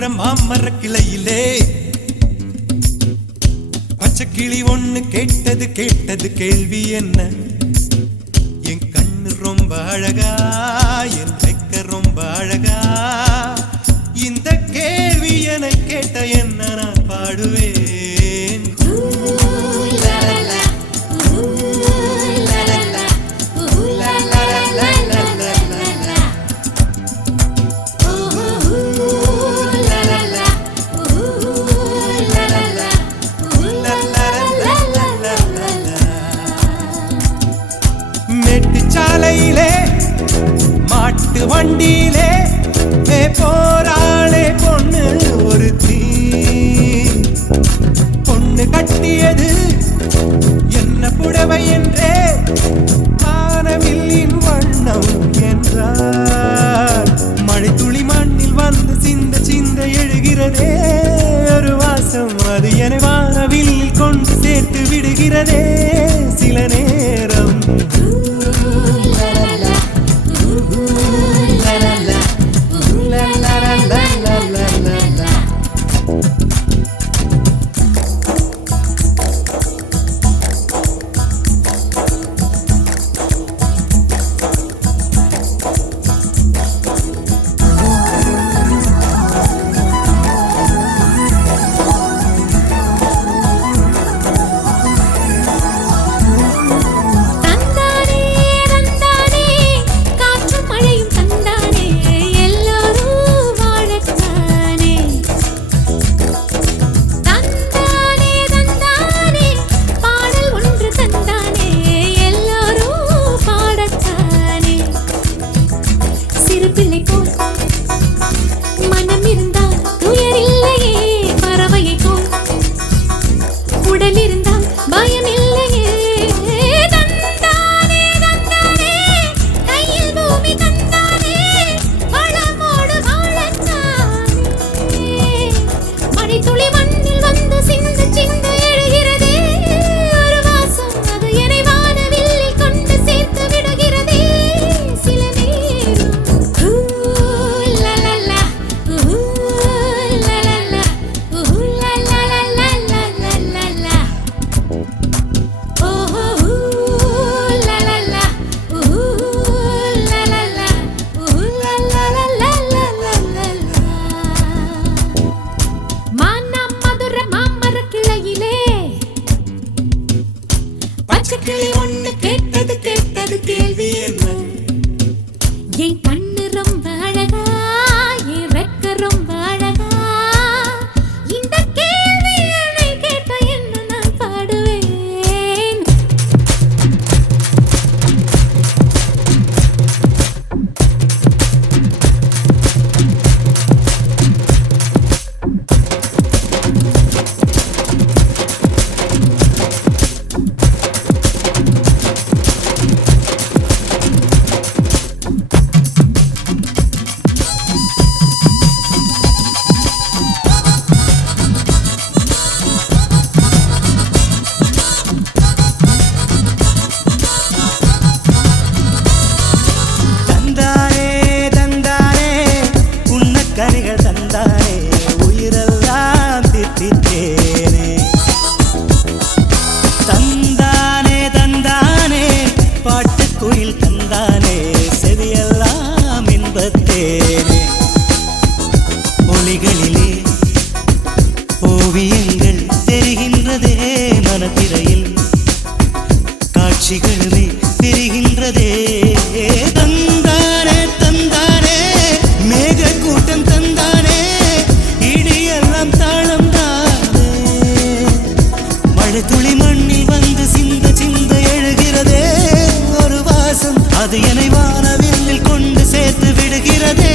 மதுரை மாமர கிளையிலே பச்சை கிளி ஒண்ணு கேட்டது கேட்டது கேள்வி என்ன? என் கண்ணு ரொம்ப அழகா, என் வெக்க ரொம்ப அழகா, இந்த கேள்வி என கேட்ட என்ன நான் பாடுவேன். சாலையிலே மாட்டு வண்டியிலே போராளே பொண்ணு ஒரு தீ. பொண்ணு கட்டியது என்ன புடவை என்றே வானவில்லின் வண்ணம் என்றார். மழை துளி மண்ணில் வந்து சிந்த சிந்த எழுகிறதே ஒரு வாசம், அது என வானவில்லில் கொண்டு சேர்த்து விடுகிறதே சில நேரம். கிளி ஒண்ணு கேட்டது கேட்டது கேள்வி என்ன? என் கண்ணு ரொம்ப அழகா, என் ரெக்க ரொம்ப அழகா, இந்த கேள்வி என்னை கேட்ட என்ன நான் பாடுவேன். ஒளிகளிலே ஓவியங்கள் தெரிகின்றதே, மனத்திரையில் காட்சிகளுமே தெரிகின்றதே. தந்தானே தந்தானே மேக கூட்டம் தந்தானே, இடியெல்லாம் தாளம் தானே. மழை துளி மண்ணில் வந்து சிந்த சிந்த எழுகிறதே ஒரு வாசம், அது என்னை வானவில்லில் கொண்டு சேர்த்து விடுகிறதே